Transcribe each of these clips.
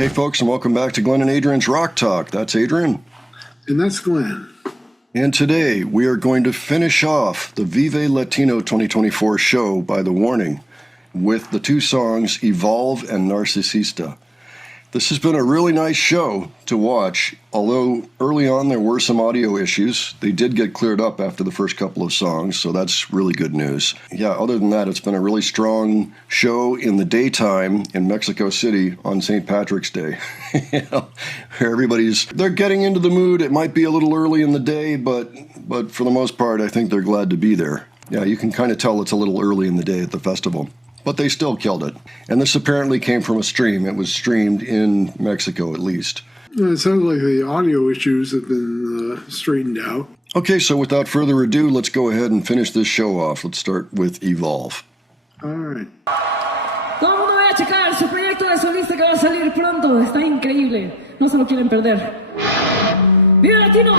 Hey folks, and welcome back to Glenn and Adrian's Rock Talk. That's Adrian. And that's Glenn. And today we are going to finish off the Vive Latino 2024 show by the warning with the two songs Evolve and Narcisista. This has been a really nice show to watch, although early on there were some audio issues. They did get cleared up after the first couple of songs, so that's really good news. Yeah, other than that, it's been a really strong show in the daytime in Mexico City on St. Patrick's Day. You know, they're getting into the mood. It might be a little early in the day, but for the most part, I think they're glad to be there. Yeah, you can kind of tell it's a little early in the day at the festival. But they still killed it. And this apparently came from a stream. It was streamed in Mexico, at least. It sounds like the audio issues have been straightened out. Okay, so without further ado, let's go ahead and finish this show off. Let's start with Evolve. All right. Todo el mundo vaya a checar su proyecto de solista que va a salir pronto. Está increíble. No se lo quieren perder. ¡Vive Latino!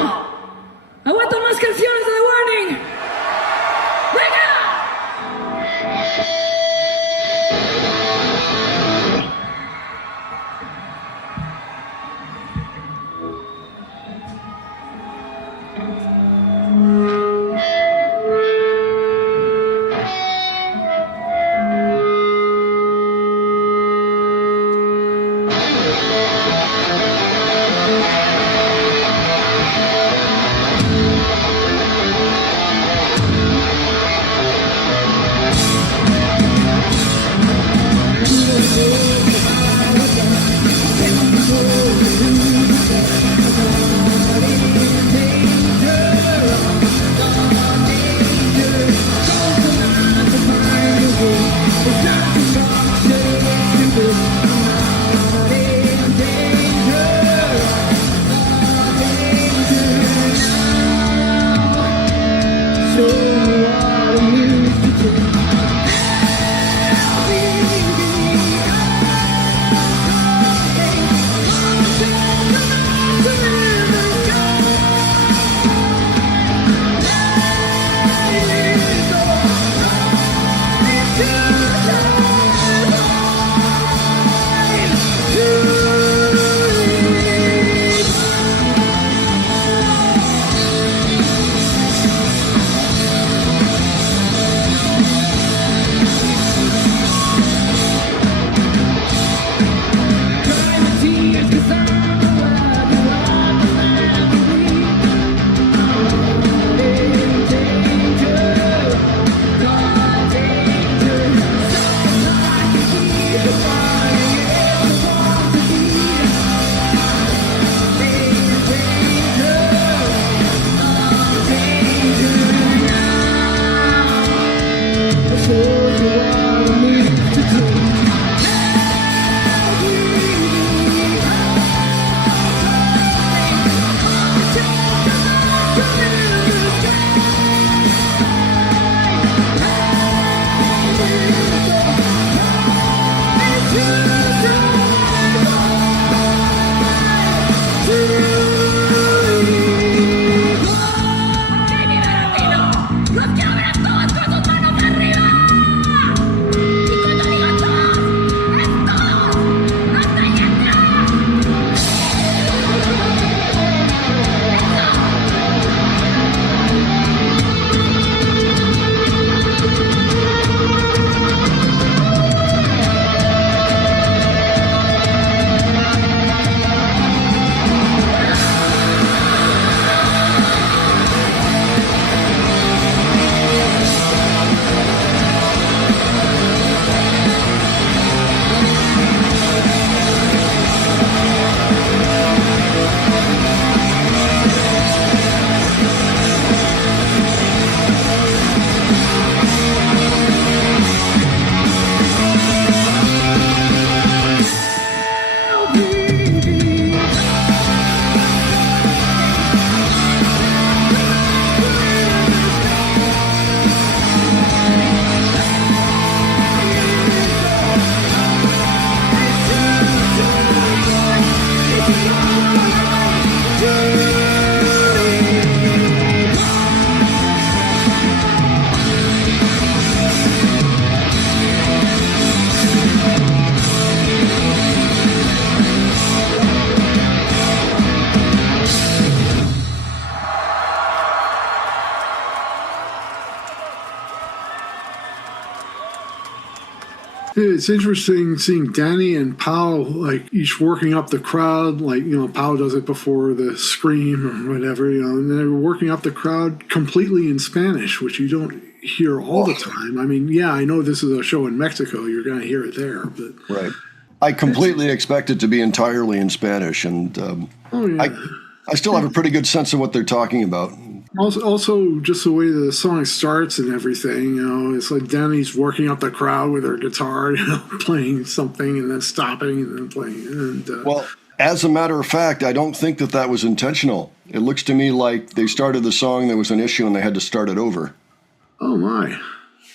¡Aguantan más canciones de The Warning! ¡Venga! It's interesting seeing Danny and Pau like each working up the crowd. Like, you know, Pau does it before the scream or whatever, you know, and they're working up the crowd completely in Spanish, which you don't hear all the time. I mean, yeah, I know this is a show in Mexico. You're going to hear it there, but Right. I completely expect it to be entirely in Spanish, and oh yeah. I still have a pretty good sense of what they're talking about. Also, just the way the song starts and everything, you know, it's like Danny's working up the crowd with her guitar, you know, playing something and then stopping and then playing. And Well, as a matter of fact, I don't think that was intentional. It looks to me like they started the song, there was an issue, and they had to start it over. oh my,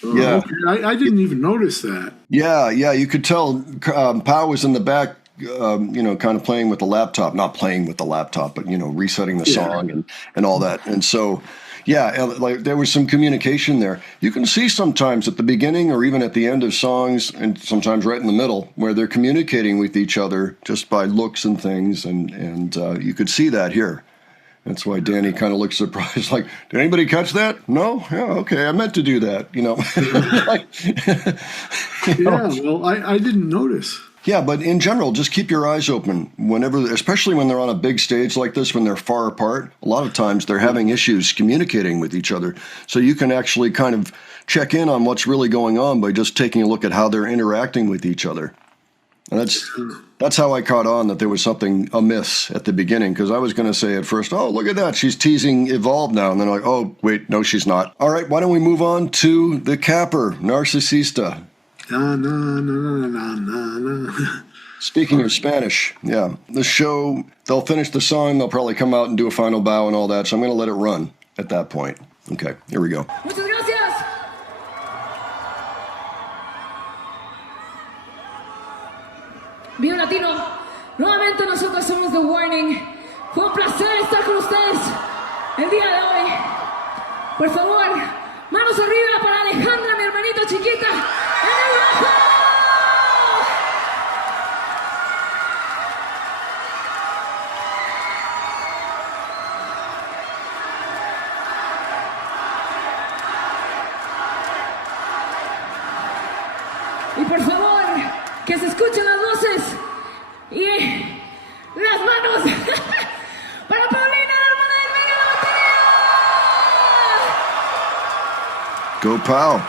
oh, Yeah. okay. I didn't even notice that. Yeah, you could tell Pau was in the back, you know, kind of playing with the laptop, not playing with the laptop, but, you know, resetting the song and all that. And so, yeah, like there was some communication there. You can see sometimes at the beginning or even at the end of songs, and sometimes right in the middle, where they're communicating with each other just by looks and things. And you could see that here. That's why Danny kind of looks surprised, like, did anybody catch that? No? Yeah, okay, I meant to do that, you know. Like, you know. Yeah, well, I didn't notice. Yeah, but in general, just keep your eyes open whenever, especially when they're on a big stage like this, when they're far apart. A lot of times they're having issues communicating with each other. So you can actually kind of check in on what's really going on by just taking a look at how they're interacting with each other. And that's how I caught on that there was something amiss at the beginning, because I was going to say at first, oh, look at that, she's teasing Evolve now. And then I'm like, oh, wait, no, she's not. All right, why don't we move on to the capper, Narcisista. Na, na, na, na, na, na. Speaking of Spanish, yeah, the show, they'll finish the song, they'll probably come out and do a final bow and all that, so I'm going to let it run at that point. Okay, here we go. Muchas gracias. Vive Latino, nuevamente nosotros somos The Warning. Fue un placer estar con ustedes el día de hoy. Por favor, manos arriba para Alejandra, mi hermanita chiquita, en el bajo. Y por favor, que se escuchen las voces y las manos para Paulina, la hermana del medio de la batería. Go Pau.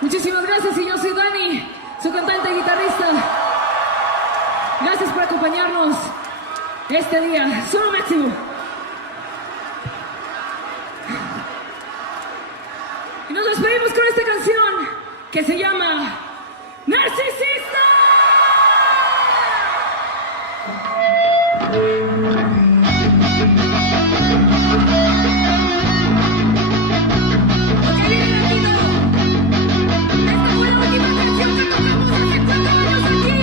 Muchísimas gracias, y yo soy Dani, su cantante y guitarrista. Gracias por acompañarnos este día. Solo máximo. Y nos despedimos con esta canción que se llama Narcisista. Ok, Vive Latino. Esta fue la última canción que tocamos hace 4 años aquí.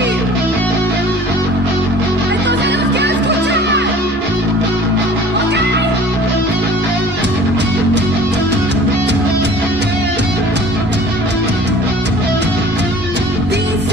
Entonces los quiero escuchar. Ok. Dice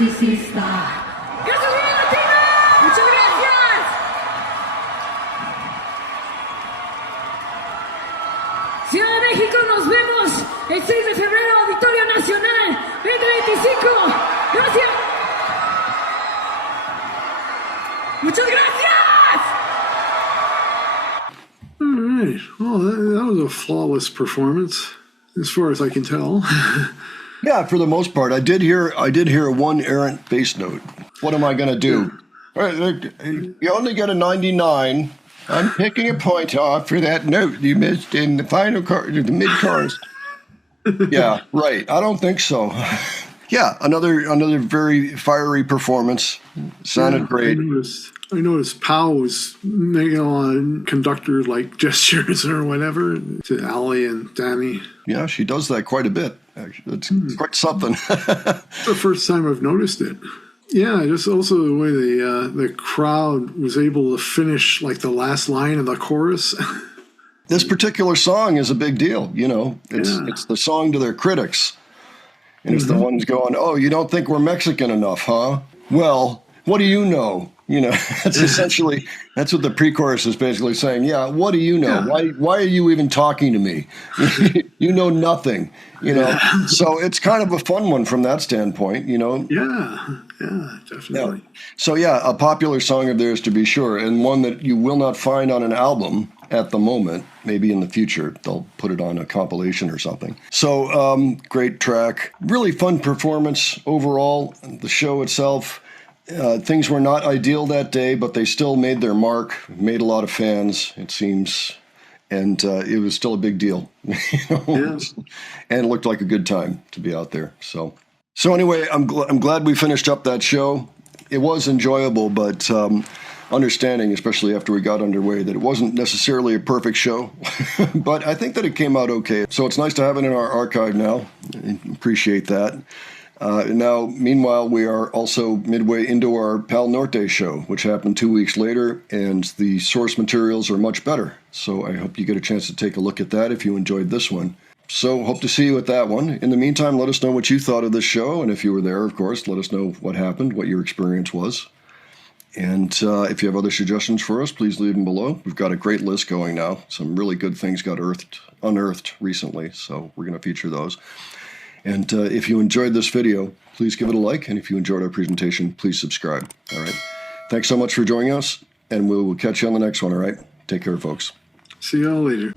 Narcisista. ¡Gracias, Vive Latino! ¡Muchas gracias! Ciudad de México, nos vemos el 6 de febrero, Auditorio Nacional 2025. ¡Gracias! ¡Muchas gracias! All right. Well, that was a flawless performance, as far as I can tell. Yeah, for the most part, I did hear one errant bass note. What am I going to do? You only get a 99. I'm taking a point off for that note you missed in the final chorus, the mid chorus. Yeah, right. I don't think so. Yeah, another very fiery performance. Sounded great. I noticed Powell was making a lot of conductor like gestures or whatever to Ali and Danny. Yeah, she does that quite a bit. Actually, it's quite something. It's the first time I've noticed it. Yeah, just also the way the crowd was able to finish like the last line of the chorus. This particular song is a big deal. You know, it's the song to their critics, and it's the ones going, "Oh, you don't think we're Mexican enough, huh? Well, what do you know?" You know, that's what the pre-chorus is basically saying. Yeah, what do you know? Yeah. Why are you even talking to me? You know nothing. You know, so it's kind of a fun one from that standpoint. You know. Yeah, definitely. Yeah. So yeah, a popular song of theirs to be sure, and one that you will not find on an album at the moment. Maybe in the future they'll put it on a compilation or something. So great track, really fun performance overall. The show itself. Things were not ideal that day, but they still made their mark, made a lot of fans, it seems, and it was still a big deal. You know? And it looked like a good time to be out there. So anyway, I'm glad we finished up that show. It was enjoyable, but understanding, especially after we got underway, that it wasn't necessarily a perfect show, but I think that it came out okay. So it's nice to have it in our archive now. I appreciate that. Now, meanwhile, we are also midway into our Pal Norte show, which happened 2 weeks later, and the source materials are much better. So I hope you get a chance to take a look at that if you enjoyed this one. So hope to see you at that one. In the meantime, let us know what you thought of this show, and if you were there, of course, let us know what happened, what your experience was. And if you have other suggestions for us, please leave them below. We've got a great list going now. Some really good things got unearthed recently, so we're going to feature those. And if you enjoyed this video, please give it a like. And if you enjoyed our presentation, please subscribe. All right. Thanks so much for joining us. And we will catch you on the next one. All right. Take care, folks. See y'all later.